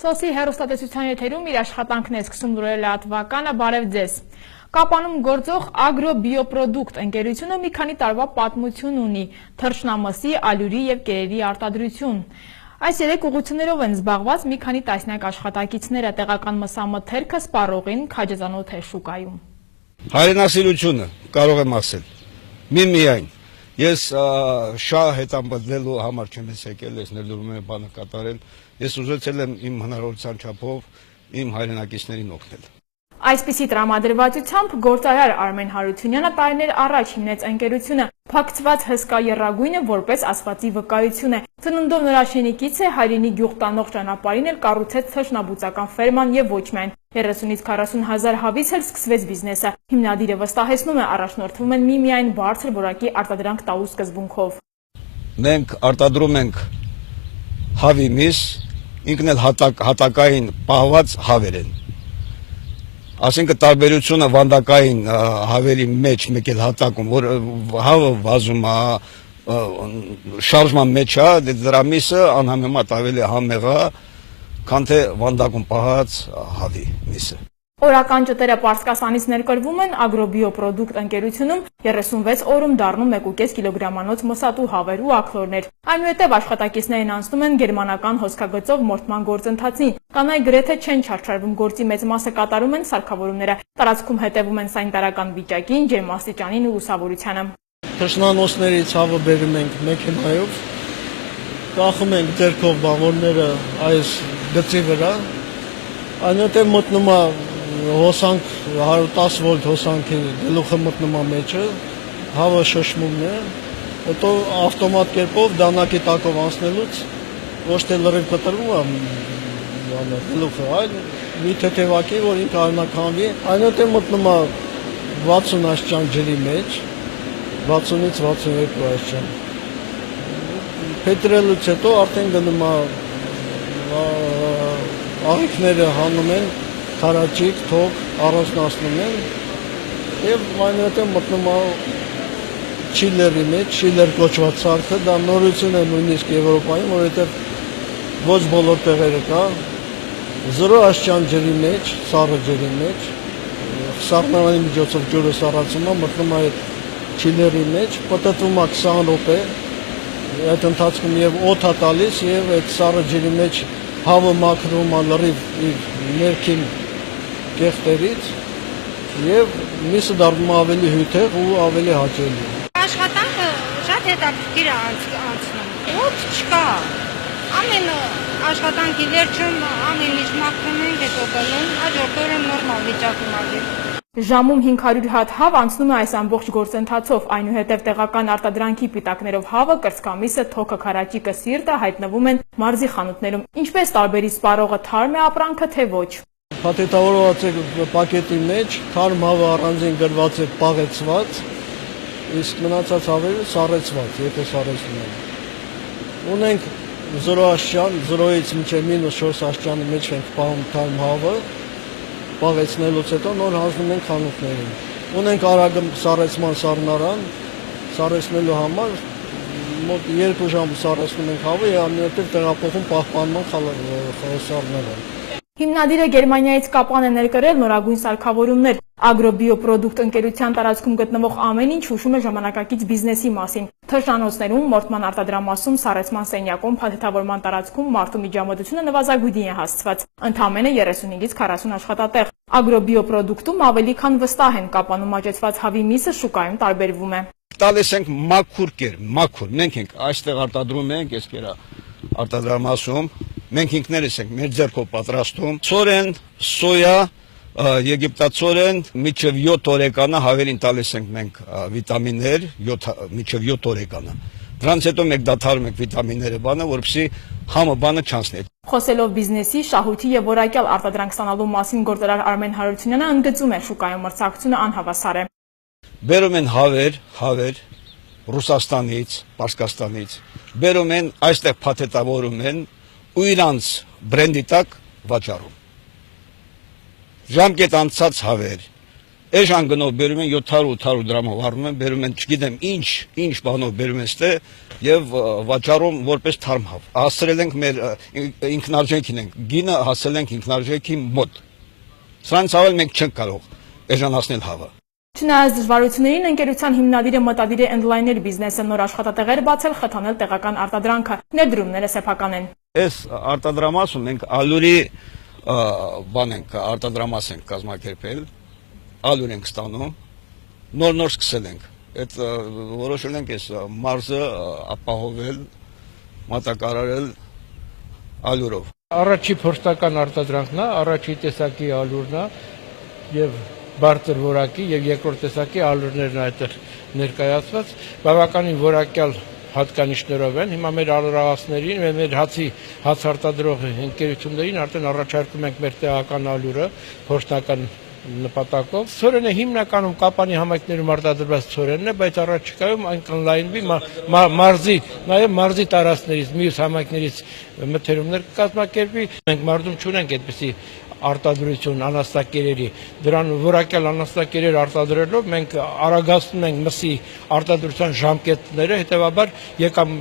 Սոսի հեռուստատեսության եթերում իր աշխատանքն է սկսում լուրերը լատվականը, բարև ձեզ։ Կապանում գործող ագրոբիոպրոդուկտ ընկերությունը մի քանի տարվա պատմություն ունի, թռչնամսի, ալյուրի եւ կերերի արտադրություն։ Այս երեք ուղղություններով են զբաղված մի քանի տասնյակ աշխատակիցները, տեղական մսամթերքը սպառողին քաջազանոթ է շուկայում։ Հայրենասիրությունը կարող եմ ասել, միայն ես շահ հետապնդելու համար չեմ եկել, ես ներդրում եմ բանը կատարել, ես ուզեցել եմ իմ հնարավորության չափով իմ հայրենակիցներին օգնել։ Այսպիսի տրամադրվածությամբ գործարար Արմեն Հարությունյանը տարիներ առաջ հիմնեց ընկերությունը, փակցված հսկա եռագույնը որպես ասվածի վկայություն է։ Ծննդով նորաշենիկից է, հայրենի գյուղ տանող ճանապարհին էլ կառուցեց թռչնաբուծական ֆերման եւ ոչ միայն 30-ից 40 հազար հավից էլ սկսվեց բիզնեսը։ Հիմնադիրը վստահեցնում է, առաջնորդվում են միմիայն բարձր որակի արտադրանք տալու սկզբունքով։ Մենք արտադրում ենք հավի միս, ինքն էլ հատակային պահված հավեր են։ Այսինքն տարբերությունը վանդակային հավերի մեջ մեկ էլ հատակում, որ հավը վազում է, շարժման մեջ է, դրա միսը անհամեմատ ավելի համեղ է, քան թե վանդակում պահած հավի միսը։ Օրական ճտերը Պարսկասանից ներկրվում են ագրոբիոպրոդուկտ ընկերությունում 36 օրում դառնում 1,5 կիլոգրամանոց մսատու հավեր ու աքլորներ։ Այնուհետև աշխատակիցներն անցնում են գերմանական հոսքագծով մորթման գործընթացին։ Կանայք գրեթե չեն չարչարվում, գործի մեծ մասը կատարում են սարքավորումները, տարածքում հետևում են սանիտարական վիճակին, ջերմաստիճանին ու լուսավորությանը։ Թռչնանոցներից հավը բերում ենք մեքենայով, կախում ենք ձեռքով բանվորները այս գծի վրա, այնուհետև մտնում է հոսանք 110 վոլտ հոսանքի գլուխը մտնում է մեջը, հավը շշմում է, հետո ավտոմատ կերպով դանակի տակով անցնելուց ոչ թե լրիվ կտրվում է գլուխը, այլ մի թեթևակի, որ ինքը արնականվի, այնուհետև մտնում է 60 աստիճան ջրի մեջ, 60-ից 62 աստիճան։ Փետրելուց հետո արդեն գնում է աղիքները հանում են, քարաճիկ, թոք, առանձնացնում են եւ այնուհետեւ մտնում է չիլերի մեջ, չիլեր կոչված սարքը, դա նորություն է նույնիսկ Եվրոպայում, որովհետեւ ոչ բոլոր տեղերը կա, 0 աստիճան ջրի մեջ, սառը ջրի մեջ, սառնարանի միջոցով ջուրը սառացում է, մտնում է այդ չիլերի մեջ, պտտվում է 20 րոպե, այդ ընթացքում եւ օդ է տալիս եւ այդ սառը ջրի մեջ հավը մաքրվում է լրիվ իր ներքին կեղտերից եւ միսը դառնում է ավելի հյութեղ ու ավելի հաճելի։ Աշխատանքը շատ հետաքրքիր է անցնում։ Ոց չկա։ Ամեն աշխատանքի վերջում ամեն ինչ մաքրում ենք, հետո գնում, հաջորդ օրը նորմալ վիճակում է։ Ժամում 500 հատ հավ անցնում է այս ամբողջ գործընթացով, այնուհետև տեղական արտադրանքի պիտակներով հավը, կրծքամիսը, թոքը, քարաճիկը, սիրտը հայտնվում են մարզի խանութներում։ Ինչպես տարբերի սպառողը թարմ է ապրանքը, թե ոչ։ Փաթեթավորված է պակետի մեջ, թարմ հավը առանձին գրված է պաղեցված, իսկ մնացած հավերը սառեցված, եթե սառեցնում են։ Ունենք 0 աստիճան, 0-ից մինչև -4 աստիճանի մեջ ենք պահում թարմ հավը, պաղեցնելուց հետո նոր հանձնում ենք խանութներին։ Ունենք արագ սառեցման սառնարան, սառեցնելու համար մոտ 2 ժամ սառեցնում ենք հավը եւ ամենատեղ տեղափոխում պահպանման խաղասարները։ Հիմնադիրը Գերմանիայից կապան է ներկրել նորագույն սարքավորումներ։ Ագրոբիոպրոդուկտ ընկերության տարածքում գտնվող ամեն ինչ հուշում է ժամանակակից բիզնեսի մասին։ Թռչնանոցներում, մորթման արտադրամասում, սառեցման սենյակում, փաթեթավորման տարածքում մարդու միջամտությունը նվազագույնի է հասցված։ Ընդամենը 35-ից 40 աշխատատեղ։ Ագրոբիոպրոդուկտում ավելի քան վստահ են, կապանում աճեցված հավի միսը շուկայում տարբերվում է։ Տալիս ենք մաքուր կեր, մաքուր։ Մենք ենք այստեղ արտադրում ենք, ես կերա արտադրամասում, մենք ինքներս ենք մեր ձեռքով պատրաստում։ Ցորեն, սոյա, եգիպտացորեն մինչև 7 օրեկանը հավերին տալիս ենք մենք վիտամիններ, մինչև 7 օրեկանը։ Դրանց հետո մենք դադարում ենք վիտամինները բանը, որպեսզի համը բանը չանցնի։ Խոսելով բիզնեսի, շահույթի եւ որակյալ արտադրանք ստանալու մասին գործարար Արմեն Հարությունյանը ընդգծում է շուկայում մրցակցությունը անհավասար է։ Բերում են հավեր Ռուսաստանից, Պարսկաստանից, բերում են այստեղ փաթեթավորում են ու իրանց բրենդի տակ վաճառում։ Ժամկետ անցած հավեր, Էժան գնով բերում են 700-800 դրամով առնում են, բերում են, չգիտեմ ինչ բանով բերում են ստե եւ վաճառում որպես թարմհավ։ Հասցրել ենք մեր ինքնարժեքին ենք, գինը հասել ենք ինքնարժեքի մոտ։ Սրանց ավել մենք չենք կարող էժանացնել հավը։ Չնայած դժվարություններին, ընկերության հիմնադիրը մտադիր է ընդլայնել բիզնեսը, նոր աշխատատեղեր բացել, խթանել տեղական արտադրանքը, ներդրումները սեփական են։ Այս արտադրամասում մենք ալյուրի բան ենք, արտադրամաս ենք կազմակերպել, ալյուր ենք ստանում, նոր սկսել ենք։ Այդ որոշել ենք այս մարզը ապահովել, մատակարարել ալյուրով։ Առաջի փորձական արտադրանքն է, առաջի տեսակի ալյուրն է եւ բարձր որակի եւ երկրորդ տեսակի ալյուրներն այդտեղ ներկայացված, բավականին որակյալ հատկանիշներով են։ Հիմա մեր ալյուրահասներին, մեր հաց արտադրող ընկերություններին արդեն առաջարկում ենք մեր տեղական ալյուրը փորձնական նպատակով։ Ցորենը հիմնականում Կապանի համայնքներում արտադրված ցորենն է, բայց առաջիկայում այն կընդլայնվի մարզի, նաև մարզի տարածքներից, մյուս համայնքներից մթերումներ կազմակերպվի։ Մենք մարզում չունենք այդպիսի արտադրություն անաստակերերի, դրան որակյալ անաստակերեր արտադրելով մենք արագացնում ենք մսի արտադրության ժամկետները, հետևաբար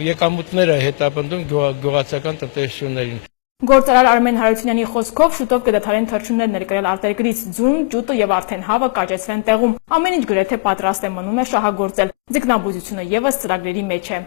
եկամուտները հետապնդում գյուղացիական տնտեսություններին։ Գործարար Արմեն Հարությունյանի խոսքով շուտով կդադարեն թռչուններ ներկրել արտերկրից, ձուն, ջուտը եւ արդեն հավը կաճեցվեն տեղում։ Ամեն ինչ գրեթե պատրաստ է, մնում է շահագործել։ Ձկնաբուծությունը եւս ծրագրերի մեջ է։